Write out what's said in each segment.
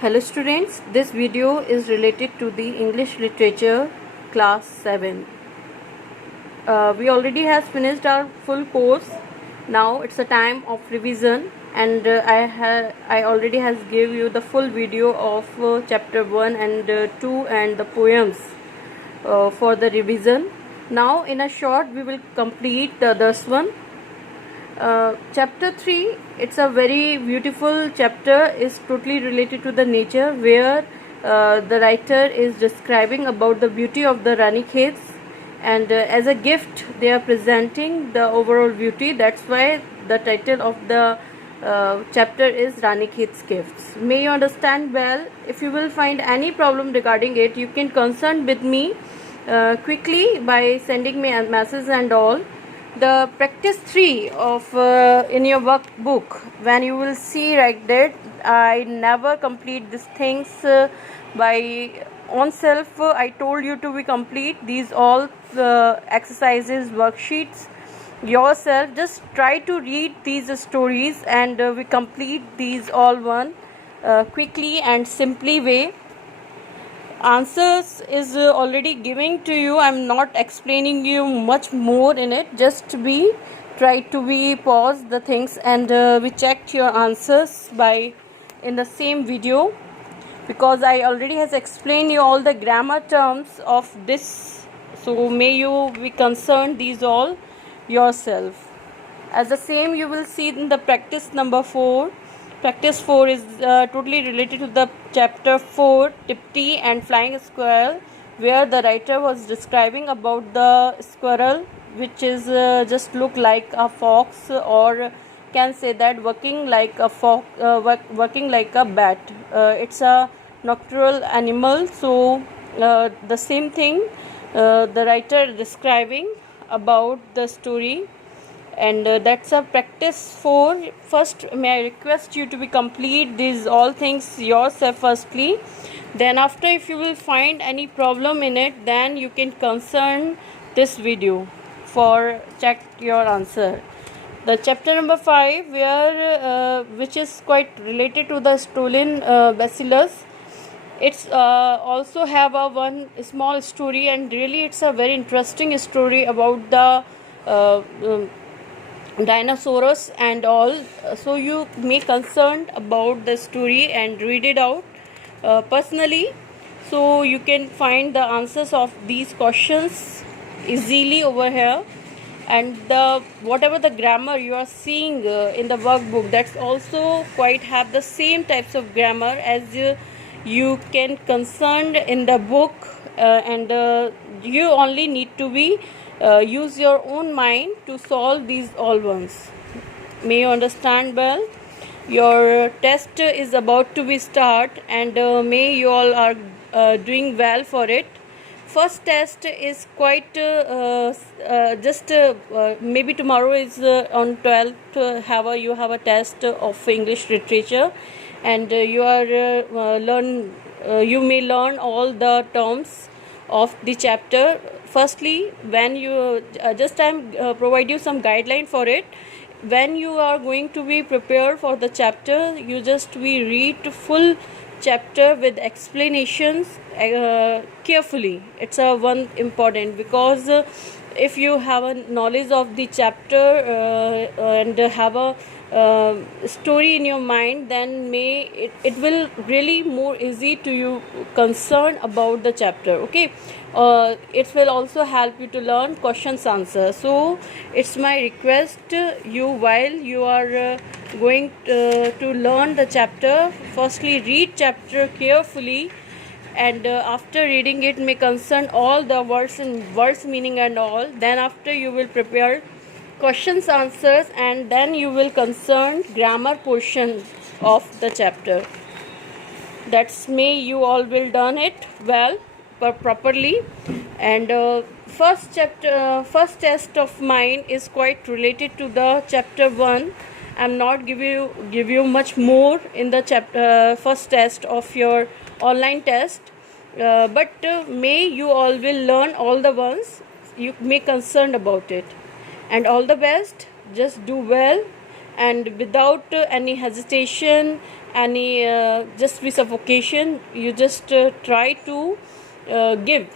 Hello students, this video is related to the English Literature class 7. We already has finished our full course. Now it's a time of revision, and I already has give you the full video of chapter 1 and 2 and the poems for the revision. Now in a short we will complete the others one. Chapter 3, it's a very beautiful chapter, is totally related to the nature, where the writer is describing about the beauty of the Ranikhets, and as a gift they are presenting the overall beauty. That's why the title of the chapter is Ranikhets Gifts. May you understand well. If you will find any problem regarding it, you can consult with me quickly by sending me a message and all. The practice 3 of in your workbook, when you will see like that, I never complete these things by own self. I told you to be complete these all exercises, worksheets yourself. Just try to read these stories, and we complete these all one quickly and simply way. Answers is already giving to you. I'm not explaining you much more in it. Just be try to be pause the things, and we checked your answers by in the same video, because I already has explained you all the grammar terms of this. So may you be concerned these all yourself. As the same you will see in the practice number 4. Practice 4 is totally related to the chapter 4, Tipti and Flying Squirrel, where the writer was describing about the squirrel, which is just look like a fox, or can say that working like a fox, working like a bat. It's a nocturnal animal. So the same thing the writer describing about the story. And that's a practice 4. First, may I request you to be complete these all things yourself firstly. Then after, if you will find any problem in it, then you can concern this video for check your answer. The chapter number 5, where which is quite related to the stolen bacillus. It's also have a one small story, and really it's a very interesting story about the dinosaurs and all. So you may concerned about the story and read it out personally, so you can find the answers of these questions easily over here. And the whatever the grammar you are seeing in the workbook, that's also quite have the same types of grammar as you can concerned in the book, and you only need to be use your own mind to solve these all ones. May you understand well. Your test is about to be start, and may you all are doing well for it. First test is quite just maybe tomorrow is on 12th you have a test of English literature, and you are you may learn all the terms of the chapter. Firstly, when you just provide you some guideline for it. When you are going to be prepared for the chapter, you just be read full chapter with explanations carefully. It's a one important, because if you have a knowledge of the chapter and have a story in your mind, then it will really more easy to you concern about the chapter. Okay, it will also help you to learn questions answer. So it's my request you, while you are going to learn the chapter, firstly read chapter carefully, and after reading it may concern all the words and words meaning and all. Then after you will prepare questions answers, and then you will concern grammar portion of the chapter. That's may you all will done it well properly. And first test of mine is quite related to the chapter 1. I'm not give you much more in the chapter first test of your online test, but may you all will learn all the ones you may concerned about it. And all the best. Just do well, and without any hesitation any just be suffocation. You just try to give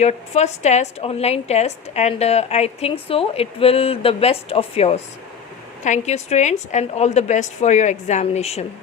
your first test, online test, and I think so it will the best of yours. Thank you students, and all the best for your examination.